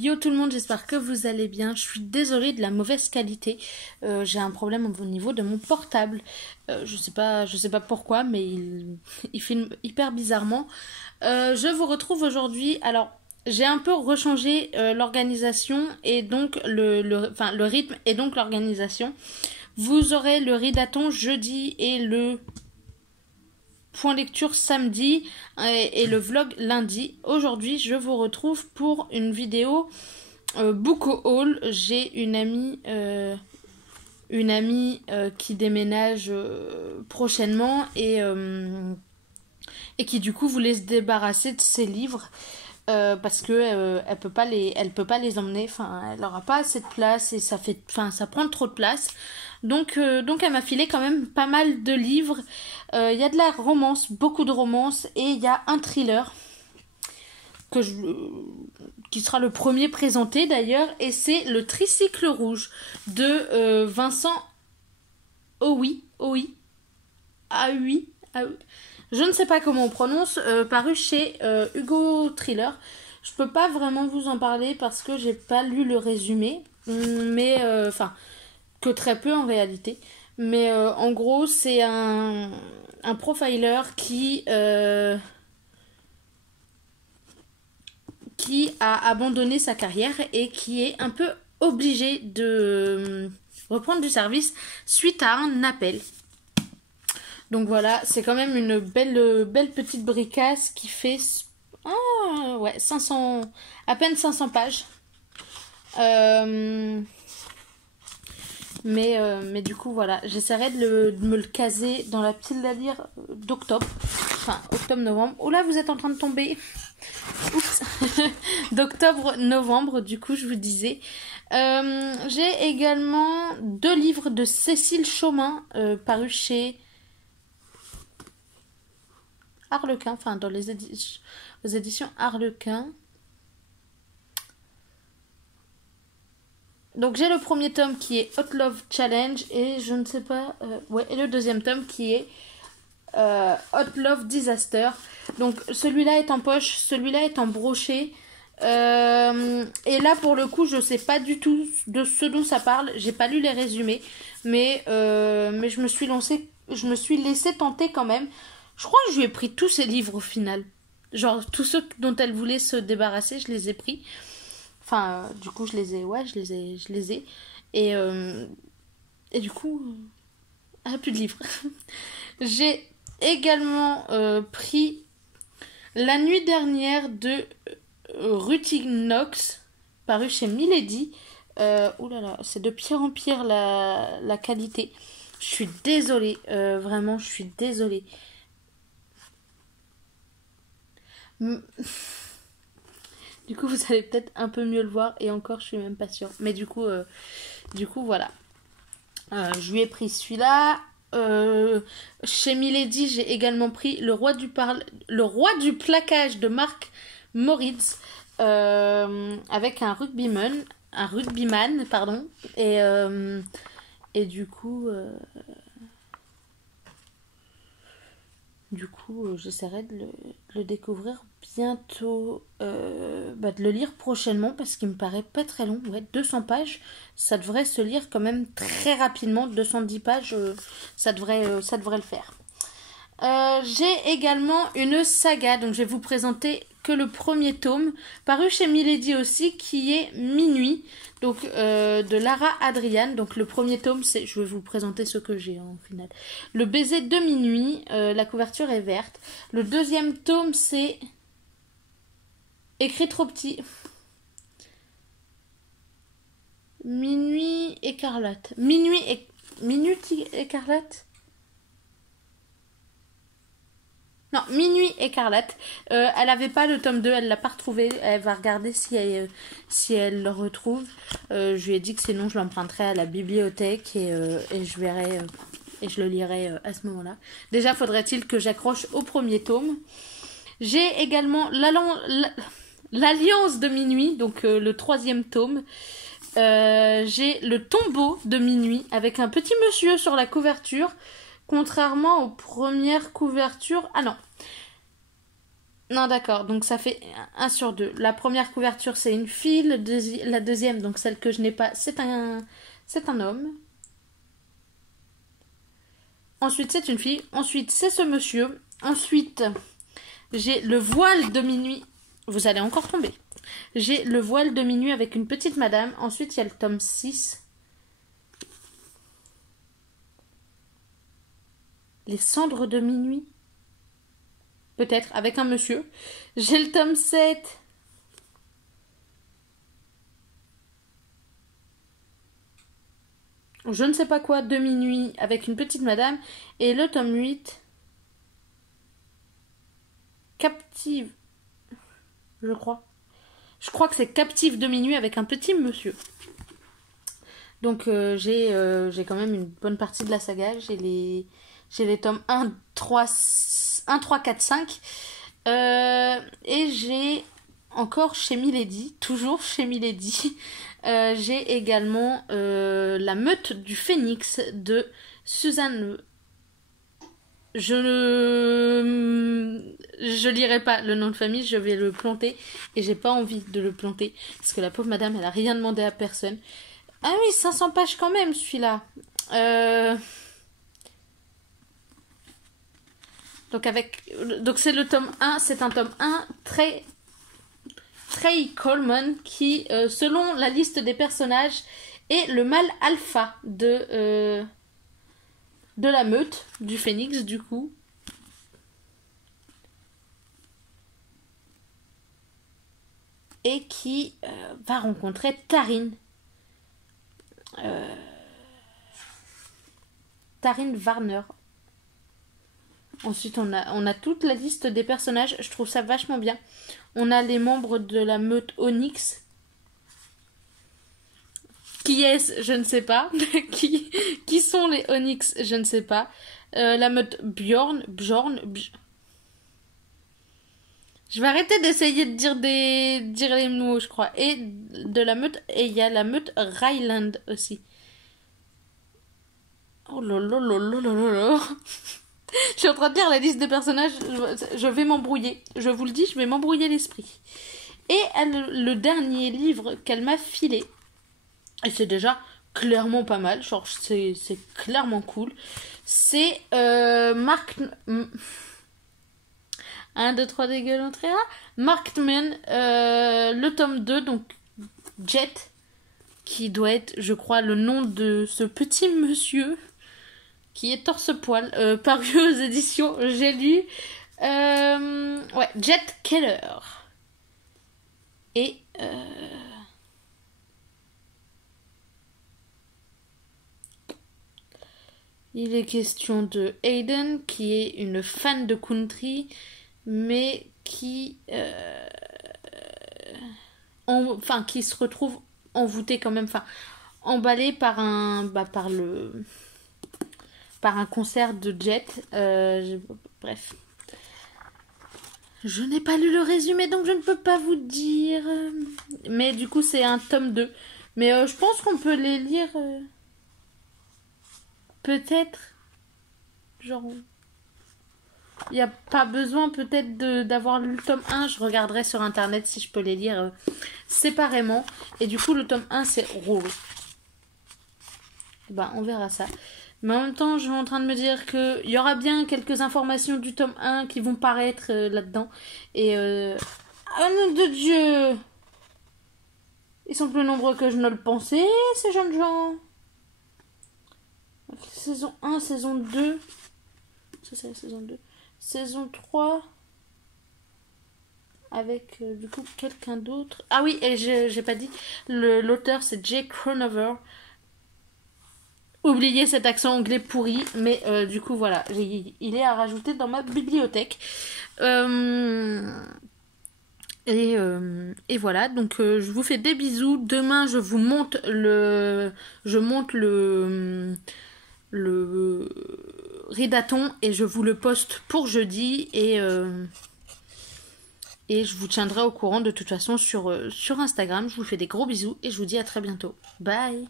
Yo tout le monde, j'espère que vous allez bien. Je suis désolée de la mauvaise qualité. J'ai un problème au niveau de mon portable. Je sais pas pourquoi, mais il filme hyper bizarrement. Je vous retrouve aujourd'hui. Alors, j'ai un peu rechangé l'organisation et donc le rythme et donc l'organisation. Vous aurez le ridaton jeudi et le point lecture samedi et le vlog lundi. Aujourd'hui, je vous retrouve pour une vidéo book haul. J'ai une amie qui déménage prochainement et qui du coup voulait se débarrasser de ses livres parce que elle peut pas les emmener. Enfin, elle aura pas assez de place et ça prend trop de place. Donc elle m'a filé quand même pas mal de livres. Il y a de la romance, beaucoup de romance, et il y a un thriller qui sera le premier présenté d'ailleurs, et c'est Le Tricycle Rouge de Vincent Aoui. Je ne sais pas comment on prononce, paru chez Hugo Thriller. Je peux pas vraiment vous en parler parce que j'ai pas lu le résumé, mais que très peu en réalité. Mais en gros, c'est un profiler qui a abandonné sa carrière et qui est un peu obligé de reprendre du service suite à un appel. Donc voilà, c'est quand même une belle petite bricasse qui fait 500, à peine 500 pages. Mais du coup voilà, j'essaierai de me le caser dans la pile à lire d'octobre, enfin octobre-novembre. Oh là, vous êtes en train de tomber. Oups. D'octobre-novembre, du coup je vous disais. J'ai également 2 livres de Cécile Chaumin parus chez Harlequin, enfin dans les éditions Harlequin. Donc j'ai le premier tome qui est Hot Love Challenge et je ne sais pas... et le deuxième tome qui est Hot Love Disaster. Donc celui-là est en poche, celui-là est en brochet. Et là pour le coup je sais pas du tout de ce dont ça parle. J'ai pas lu les résumés. Mais je me suis laissée tenter quand même. Je crois que je lui ai pris tous ses livres au final. Genre tous ceux dont elle voulait se débarrasser, je les ai pris. Enfin, du coup, je les ai. Et du coup, plus de livres. J'ai également pris La nuit dernière de Ruthie Knox, paru chez Milady. Oulala, c'est de pire en pire la qualité. Je suis désolée, vraiment, je suis désolée. Du coup, vous allez peut-être un peu mieux le voir. Et encore, je suis même pas sûre. Mais du coup voilà. Je lui ai pris celui-là. Chez Milady, j'ai également pris Le Roi du plaquage de Marc Moritz. Avec un rugbyman, pardon. Et du coup... j'essaierai de le découvrir bientôt, de le lire prochainement parce qu'il me paraît pas très long. 200 pages, ça devrait se lire quand même très rapidement. 210 pages, ça devrait le faire. J'ai également une saga, donc je vais vous présenter que le premier tome, paru chez Milady aussi, qui est Minuit, donc de Lara Adrian. Donc le premier tome, je vais vous présenter ce que j'ai en final. Le baiser de Minuit, la couverture est verte. Le deuxième tome, c'est écrit trop petit. Minuit écarlate. Minuit écarlate. Non, Minuit écarlate. Elle avait pas le tome 2, elle l'a pas retrouvé. Elle va regarder si elle le retrouve. Je lui ai dit que sinon je l'emprunterai à la bibliothèque et je verrai et je le lirai à ce moment-là. Déjà, faudrait-il que j'accroche au premier tome. J'ai également l'Alliance de Minuit, donc le 3e tome. J'ai Le Tombeau de Minuit avec un petit monsieur sur la couverture. Contrairement aux premières couvertures... Ah non. Non, d'accord, donc ça fait un sur deux. La première couverture, c'est une fille. La deuxième, donc celle que je n'ai pas, c'est un homme. Ensuite, c'est une fille. Ensuite, c'est ce monsieur. Ensuite, j'ai le voile de minuit. Vous allez encore tomber. J'ai le voile de minuit avec une petite madame. Ensuite, il y a le tome 6. Les cendres de minuit. Peut-être, avec un monsieur. J'ai le tome 7. Je ne sais pas quoi, de minuit, avec une petite madame. Et le tome 8. Captive. Je crois. Je crois que c'est Captive de minuit avec un petit monsieur. Donc j'ai quand même une bonne partie de la saga. J'ai les tomes 1, 3, 4, 5. Et j'ai encore chez Milady, toujours chez Milady, j'ai également La Meute du Phénix de Suzanne. Je lirai pas le nom de famille, je vais le planter et j'ai pas envie de le planter parce que la pauvre madame elle a rien demandé à personne. Ah oui, 500 pages quand même celui-là. Donc c'est le tome 1, c'est un tome 1 Trey Coleman qui selon la liste des personnages est le mâle alpha de la meute du phénix du coup. Et qui va rencontrer Taryn. Taryn Warner. Ensuite, on a toute la liste des personnages. Je trouve ça vachement bien. On a les membres de la meute Onyx. Qui est-ce? Je ne sais pas. qui sont les Onyx? Je ne sais pas. La meute Bjorn. Je vais arrêter d'essayer de dire les mots, je crois. Et de la meute, et il y a la meute Ryland aussi. Oh là là là là là là. Je suis en train de lire la liste des personnages, je vais m'embrouiller. Je vous le dis, je vais m'embrouiller l'esprit. Et le dernier livre qu'elle m'a filé, et c'est déjà clairement pas mal, genre c'est clairement cool, c'est Markman, 1, 2, 3 des gueules très rare. Markman, le tome 2, donc Jet, qui doit être, je crois, le nom de ce petit monsieur qui est torse-poil, paru aux éditions J'ai lu. Ouais, Jet Keller. Et il est question de Aiden, qui est une fan de country, mais qui qui se retrouve envoûtée quand même, emballée par un concert de Jet. Bref. Je n'ai pas lu le résumé, donc je ne peux pas vous dire. Mais du coup, c'est un tome 2. Mais je pense qu'on peut les lire... peut-être. Genre... Il n'y a pas besoin peut-être d'avoir lu le tome 1. Je regarderai sur internet si je peux les lire séparément. Et du coup, le tome 1, c'est Rose. On verra ça. Mais en même temps, je suis en train de me dire qu'il y aura bien quelques informations du tome 1 qui vont paraître là-dedans. Et ah nom de Dieu! Ils sont plus nombreux que je ne le pensais, ces jeunes gens. Saison 1, saison 2. Ça, c'est la saison 2. Saison 3. Avec du coup quelqu'un d'autre. Ah oui, et j'ai pas dit. L'auteur, c'est Jake Cronover. Oubliez cet accent anglais pourri, mais du coup voilà, il est à rajouter dans ma bibliothèque. Et voilà, donc je vous fais des bisous. Demain, je vous monte le ridaton et je vous le poste pour jeudi et je vous tiendrai au courant de toute façon sur Instagram. Je vous fais des gros bisous et je vous dis à très bientôt. Bye.